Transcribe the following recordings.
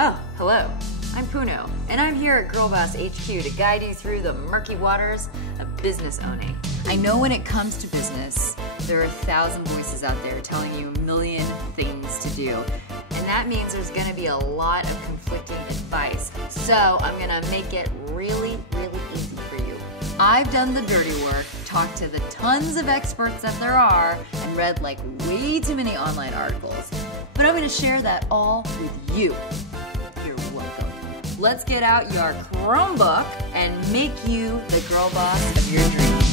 Oh, hello. I'm Puno, and I'm here at Girlboss HQ to guide you through the murky waters of business owning. I know when it comes to business, there are 1,000 voices out there telling you a million things to do. And that means there's gonna be a lot of conflicting advice. So I'm gonna make it really easy for you. I've done the dirty work, talked to the tons of experts that there are, and read like way too many online articles. But I'm gonna share that all with you. You're welcome. Let's get out your Chromebook and make you the girl boss of your dreams.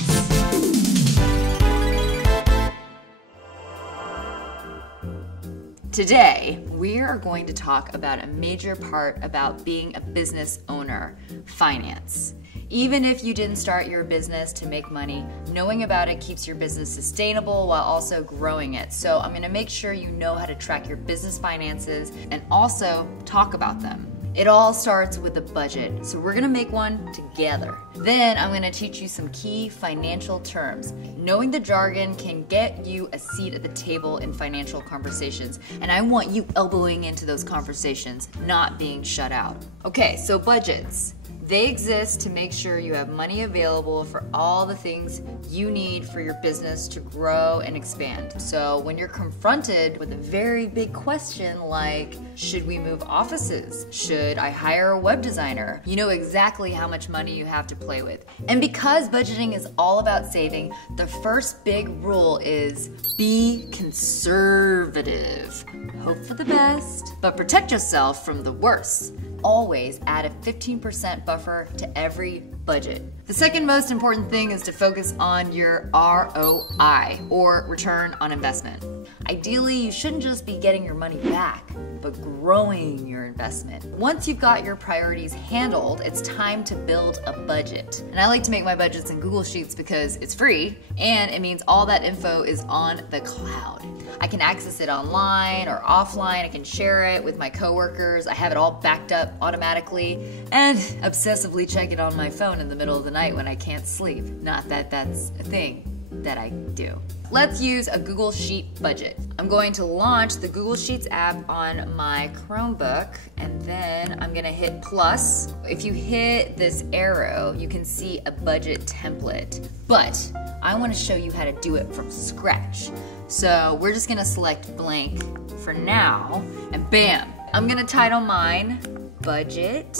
Today, we are going to talk about a major part about being a business owner, finance. Even if you didn't start your business to make money, knowing about it keeps your business sustainable while also growing it. So I'm gonna make sure you know how to track your business finances and also talk about them. It all starts with a budget, so we're gonna make one together. Then I'm gonna teach you some key financial terms. Knowing the jargon can get you a seat at the table in financial conversations, and I want you elbowing into those conversations, not being shut out. Okay, so budgets. They exist to make sure you have money available for all the things you need for your business to grow and expand. So when you're confronted with a very big question like, should we move offices? Should I hire a web designer? You know exactly how much money you have to play with. And because budgeting is all about saving, the first big rule is be conservative. Hope for the best, but protect yourself from the worst. Always add a 15% buffer to every budget. The second most important thing is to focus on your ROI, or return on investment. Ideally, you shouldn't just be getting your money back, but growing your investment. Once you've got your priorities handled, it's time to build a budget. And I like to make my budgets in Google Sheets because it's free, and it means all that info is on the cloud. I can access it online or offline. I can share it with my coworkers. I have it all backed up automatically, and obsessively check it on my phone in the middle of the night when I can't sleep. Not that that's a thing that I do. Let's use a Google Sheet budget. I'm going to launch the Google Sheets app on my Chromebook, and then I'm gonna hit plus. If you hit this arrow, you can see a budget template, but I wanna show you how to do it from scratch. So we're just gonna select blank for now, and bam! I'm gonna title mine budget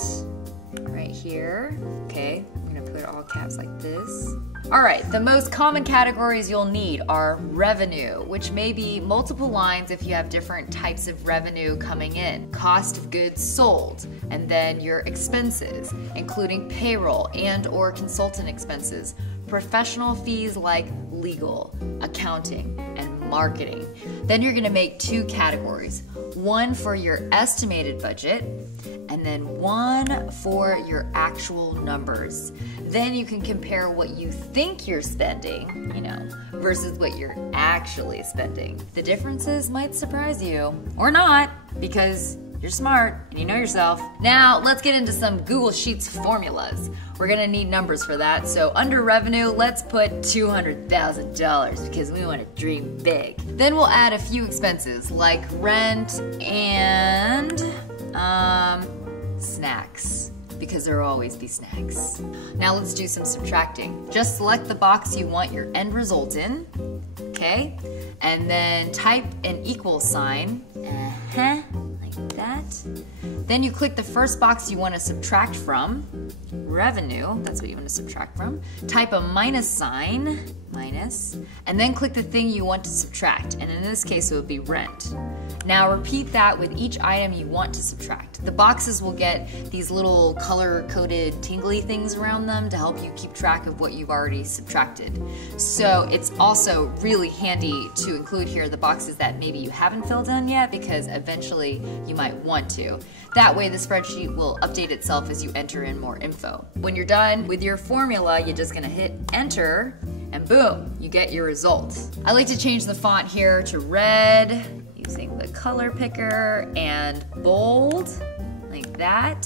right here. Okay, I'm gonna put all caps like this. All right, the most common categories you'll need are revenue, which may be multiple lines if you have different types of revenue coming in, cost of goods sold, and then your expenses, including payroll and or consultant expenses, professional fees like legal, accounting, and marketing. Then you're gonna make two categories, one for your estimated budget, and then one for your actual numbers. Then you can compare what you think you're spending, versus what you're actually spending. The differences might surprise you, or not, because you're smart and you know yourself. Now, let's get into some Google Sheets formulas. We're gonna need numbers for that, so under revenue, let's put $200,000 because we wanna dream big. Then we'll add a few expenses like rent and snacks, because there will always be snacks. Now let's do some subtracting. Just select the box you want your end result in, okay? And then type an equal sign, like that. Then you click the first box you want to subtract from, revenue, that's what you want to subtract from. Type a minus sign, minus, and then click the thing you want to subtract, and in this case it would be rent. Now repeat that with each item you want to subtract. The boxes will get these little color-coded tingly things around them to help you keep track of what you've already subtracted. So it's also really handy to include here the boxes that maybe you haven't filled in yet, because eventually you might want to. That way the spreadsheet will update itself as you enter in more info. When you're done with your formula, you're just gonna hit enter, and boom, you get your results. I like to change the font here to red, using the color picker, and bold, like that,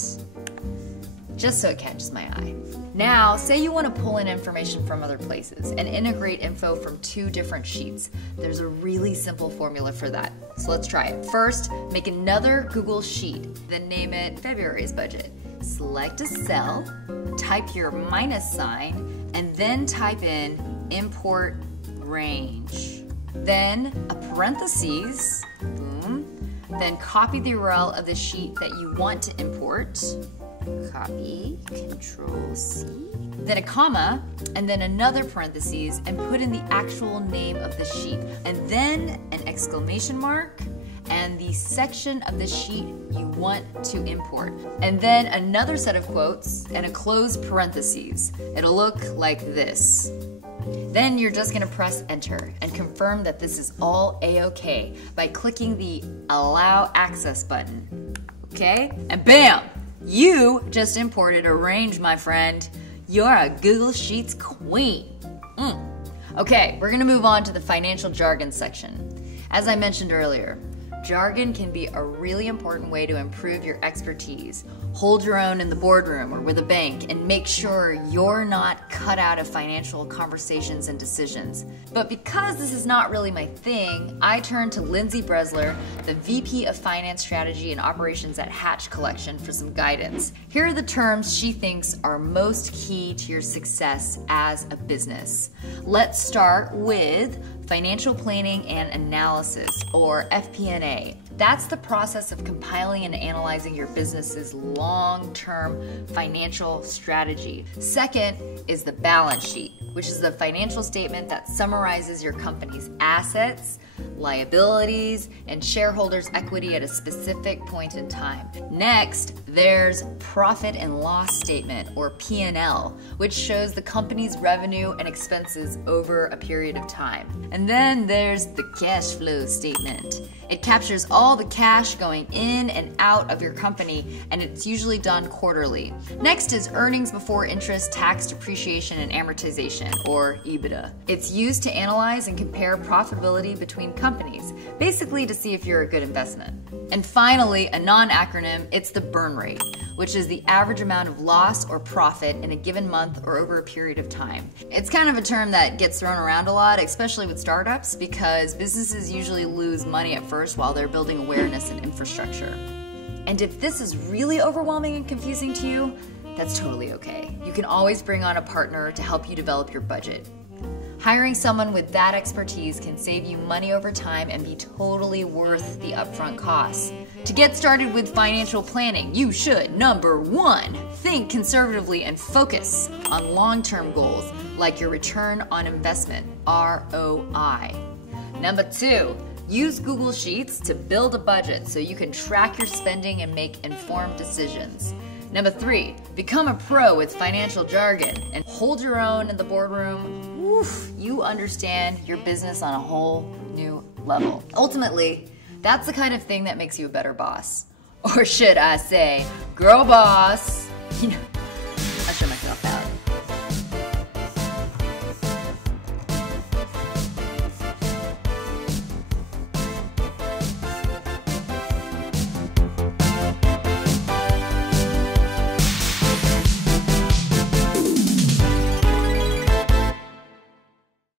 just so it catches my eye. Now, say you want to pull in information from other places and integrate info from two different sheets. There's a really simple formula for that. So let's try it. First, make another Google Sheet, then name it February's budget. Select a cell, type your minus sign, and then type in import range. Then a parentheses, boom, then copy the URL of the sheet that you want to import. Copy, Control C. Then a comma, and then another parentheses, and put in the actual name of the sheet. And then an exclamation mark, and the section of the sheet you want to import. And then another set of quotes, and a closed parentheses. It'll look like this. Then you're just gonna press enter and confirm that this is all A-OK by clicking the Allow Access button. Okay? And bam! You just imported a range, my friend. You're a Google Sheets queen. Okay, we're gonna move on to the financial jargon section. As I mentioned earlier, jargon can be a really important way to improve your expertise. Hold your own in the boardroom or with a bank and make sure you're not cut out of financial conversations and decisions. But because this is not really my thing, I turned to Lindsay Bresler, the VP of Finance Strategy and Operations at Hatch Collection, for some guidance. Here are the terms she thinks are most key to your success as a business. Let's start with financial planning and analysis, or FPNA. That's the process of compiling and analyzing your business's long-term financial strategy. Second is the balance sheet, which is the financial statement that summarizes your company's assets, liabilities, and shareholders' equity at a specific point in time. Next, there's profit and loss statement, or P&L, which shows the company's revenue and expenses over a period of time. And then there's the cash flow statement. It captures all the cash going in and out of your company, and it's usually done quarterly. Next is earnings before interest, tax, depreciation, and amortization, or EBITDA. It's used to analyze and compare profitability between companies, basically to see if you're a good investment. And finally, a non-acronym, it's the burn rate, which is the average amount of loss or profit in a given month or over a period of time. It's kind of a term that gets thrown around a lot, especially with startups, because businesses usually lose money at first while they're building awareness and infrastructure. And if this is really overwhelming and confusing to you, that's totally okay. You can always bring on a partner to help you develop your budget. Hiring someone with that expertise can save you money over time and be totally worth the upfront costs. To get started with financial planning, you should, number 1, think conservatively and focus on long-term goals like your return on investment, ROI. Number 2, use Google Sheets to build a budget so you can track your spending and make informed decisions. Number 3, become a pro with financial jargon and hold your own in the boardroom. Oof, you understand your business on a whole new level. Ultimately, that's the kind of thing that makes you a better boss. Or should I say, girl boss. You know,